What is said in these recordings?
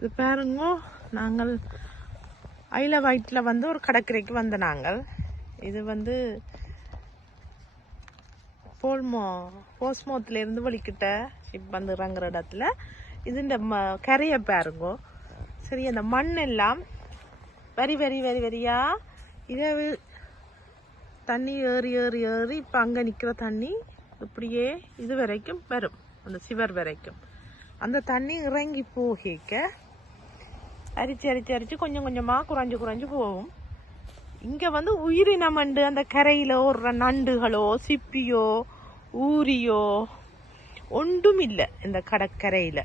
இது பாருங்க, நாங்கள் ஐல வயிற்றில் வந்து ஒரு கடற்கரைக்கு வந்த நாங்கள். இது வந்து போஸ்மோத்துலேருந்து வலிக்கிட்ட ஷிப் வந்து இறங்குற இடத்துல இது இந்த கரையை பாருங்கோ. சரி, அந்த மண் எல்லாம் வரி வரி வரி வரியா இதை தண்ணி ஏறி ஏறி ஏறி இப்போ அங்கே நிற்கிற தண்ணி இப்படியே இது வரைக்கும் வரும், அந்த சிவர் வரைக்கும். அந்த தண்ணி இறங்கி போகிக்க அரிச்சு அரிச்சு அரிச்சு கொஞ்சம் கொஞ்சமாக குறைஞ்சு குறைஞ்சு போகும். இங்கே வந்து உயிரினமண்டு அந்த கரையில் ஒரு நண்டுகளோ சிப்பியோ ஊரியோ ஒன்றும் இல்லை. இந்த கடற்கரையில்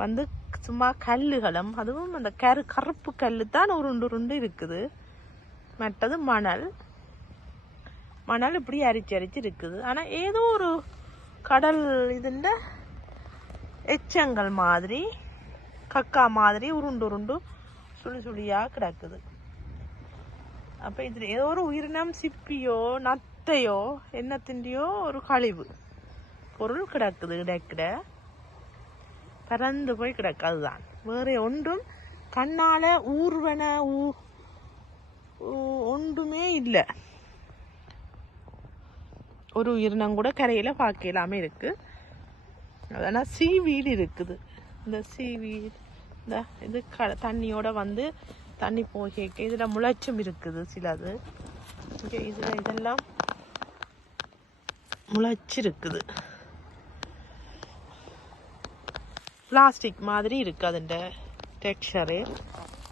வந்து சும்மா கல்லுகளும், அதுவும் அந்த கருப்பு கல் தான் உருண்டு இருக்குது. மற்றது மணல் இப்படி அரிச்சு அரிச்சு இருக்குது. ஆனால் ஏதோ ஒரு கடல் இதுண்ட எச்சங்கள் மாதிரி கக்கா மாதிரி உருண்டு சுழி சுழியாக கிடக்குது. அப்போ இதில் ஏதோ ஒரு உயிரினம் சிப்பியோ நத்தையோ என்னத்தின்டையோ ஒரு கழிவு பொருள் கிடக்குது. கிடக்கிட பறந்து போய் கிடக்கு. அதுதான், வேற ஒன்றும் கண்ணால ஊர்வன ஒன்றுமே இல்லை. ஒரு உயிரினம் கூட கரையில பார்க்கலாமே இருக்கு. அதனால் சீவீடு இருக்குது. இந்த சீவீடு இந்த இது தண்ணியோட வந்து தண்ணி போக இதுல முளைச்சும் இருக்குது சிலது. இதுல இதெல்லாம் முளைச்சிருக்குது. பிளாஸ்டிக் மாதிரி இருக்கு அதுண்ட டெக்ஸ்சரு.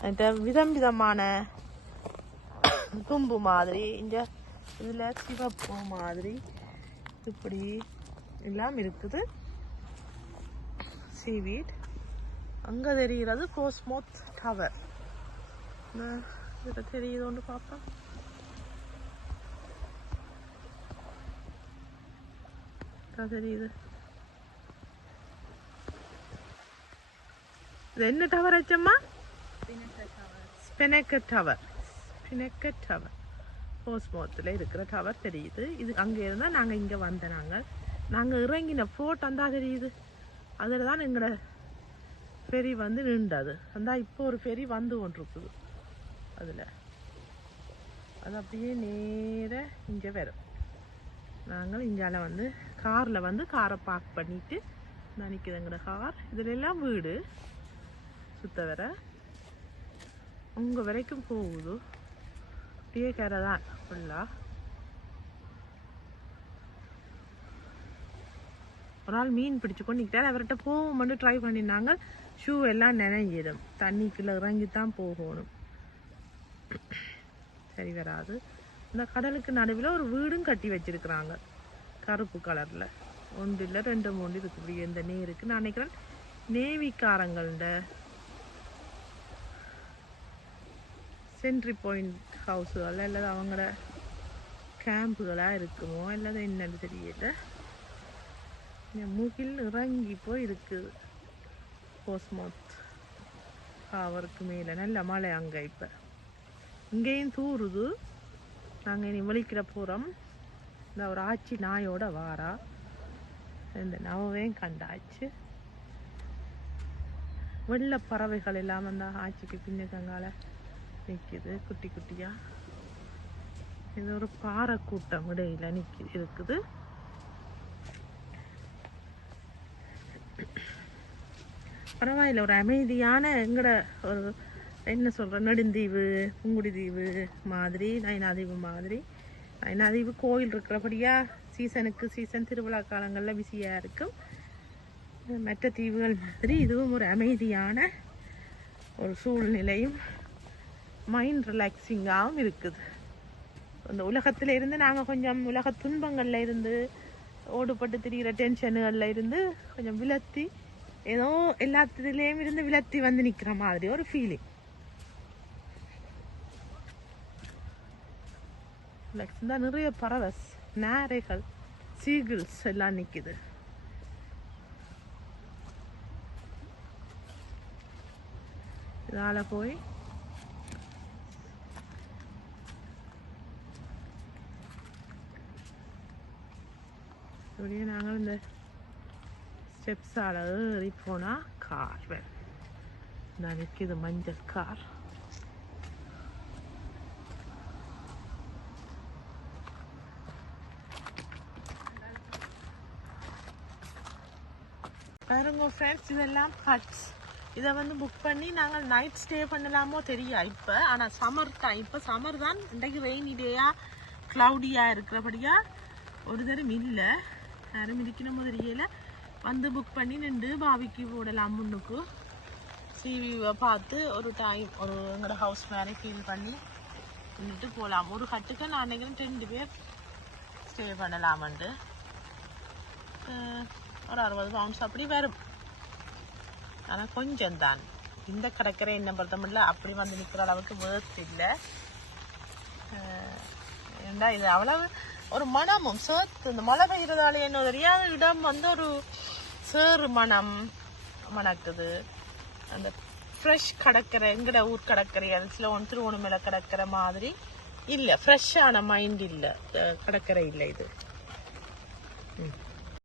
அந்த விதம் விதமான தும்பு மாதிரி, இந்த இதுல சிவப்பு மாதிரி இப்படி எல்லாம் இருக்குது. சீவீட். அங்க தெரிகிறது போஸ்மோத் டவர். இதில் தெரியுது ஒன்று பார்ப்போம். தெரியுது. இது என்ன டவர் ஆச்சம்மா? ஸ்பினக்கர் டவர். ஸ்பினக்கர் டவர் போஸ்மோத்தில் இருக்கிற டவர் தெரியுது. இது அங்கே இருந்தால் நாங்கள் இங்கே வந்த நாங்கள் இறங்கின ஃபோட்டோ தான் தெரியுது. அதில் தான் எங்களோட ஃபெரி வந்து நின்றது. அந்த இப்போ ஒரு ஃபெரி வந்து கொண்டிருக்குது. அதில் அது அப்படியே நேர இங்கே வரும். நாங்கள் இங்கால வந்து காரில் வந்து காரை பார்க் பண்ணிட்டு நினைக்குது எங்களோட கார். இதில் எல்லாம் வீடு சுத்த வர உங்க வரைக்கும் போகுது. அப்படியே கரை தான் ஃபுல்லாக. ஒரு நாள் மீன் பிடிச்சு கொண்டு நிற்கிறார். அவர்கிட்ட போகும் மட்டும் ட்ரை பண்ணினாங்க. ஷூ எல்லாம் நினைஞ்சிடும். தண்ணிக்குள்ளே இறங்கி தான் போகணும். சரி வராது. இந்த கடலுக்கு நடுவில் ஒரு வீடும் கட்டி வச்சிருக்கிறாங்க கருப்பு கலரில். 1 இல்லை 2 3 இருக்கு. இப்படி இந்த நேருக்கு நான் நினைக்கிறேன் நேவிக்காரங்கள்ட சென்ட்ரி பாயிண்ட் ஹவுஸுகள் அல்லது அவங்களோட கேம்புகளாக இருக்குமோ அல்லது என்னன்னு தெரியல. முகில் இறங்கி போய் இருக்குது போஸ்மோத் அவருக்கு மேலே. நல்ல மழை அங்கே. இப்போ இங்கேயும் தூருது. நாங்கள் இனி வலிக்கிற போகிறோம். இந்த ஒரு ஆச்சி நாயோட வாரா. இந்த நவவையும் கண்டாச்சு. வெள்ளை பறவைகள் எல்லாம் அந்த ஆச்சிக்கு பின்னுக்கங்கால நிற்கிது குட்டி குட்டியாக. இது ஒரு பாறை கூட்டம் இடையில இருக்குது. பரவாயில்ல, ஒரு அமைதியான எங்கட ஒரு என்ன சொல்கிற நெடுந்தீவு புங்குடிதீவு மாதிரி, நயனாதீவு மாதிரி. நயனாதீவு கோயில் இருக்கிறபடியா சீசன் திருவிழா காலங்களில் பிஸியாக இருக்கும். மற்ற தீவுகள் மாதிரி இதுவும் ஒரு அமைதியான ஒரு சூழ்நிலையும் மைண்ட் ரிலாக்ஸிங்காகவும் இருக்குது. அந்த உலகத்தில் இருந்து நாங்கள் கொஞ்சம் உலக துன்பங்களில் இருந்து ஓடுபட்டு திரிகிற டென்ஷனுகளில் இருந்து கொஞ்சம் விலத்தி ஏதோ எல்லாத்துலேயும் இருந்து விலத்தி வந்து நிற்கிற மாதிரி ஒரு ஃபீலிங். தான் நிறைய பறவை நாரைகள் சீகிள்ஸ் எல்லாம் நிற்கிது. இதால் போய் இப்படியே நாங்கள் இந்த ஸ்டெப்ஸால் ஏறி போனால் கார் நான் நிற்கிது மஞ்சள் கார். பாருங்க ஃப்ரெண்ட்ஸ், இதெல்லாம் ஹட்ஸ். இதை வந்து புக் பண்ணி நாங்கள் நைட் ஸ்டே பண்ணலாமோ தெரியா இப்போ. ஆனால் சம்மர் தான், இப்போ சம்மர் தான். இன்றைக்கு ரெய்னி டேயா க்ளவுடியாக இருக்கிறபடியா ஒரு தரம் இல்லை, யாரும் இருக்கணும் தெரியல. வந்து புக் பண்ணி நின்று பாவிக்கு போடலாம். முன்னுக்கு சிவியை பார்த்து ஒரு டைம் ஒரு எங்களோட ஹவுஸ் மாதிரி ஃபீல் பண்ணி நின்றுட்டு போகலாம். ஒரு ஹட்டுக்கு நான் நினைக்கிறேன் 2 பேர் ஸ்டே பண்ணலாமண்டு. ஒரு 60 பவுண்ட்ஸ் அப்படி வரும். ஆனால் கொஞ்சம் தான். இந்த கடற்கரை என்ன பொறுத்தமில்ல அப்படி வந்து நிற்கிற அளவுக்கு வேர்த் இல்லை. ஏண்டா இது அவ்வளவு ஒரு மனமும் சேர்த்து இந்த மழை பெய்கிறதால என்ன தெரியாத இடம் வந்து ஒரு சேறு மனம் மணக்குது. அந்த ஃப்ரெஷ் கடற்கரை, எங்கட ஊர் கடற்கரை அது சில திருவோணமலை கடற்கரை மாதிரி இல்லை. ஃப்ரெஷ்ஷான மைண்ட் இல்லை, கடற்கரை இல்லை இது.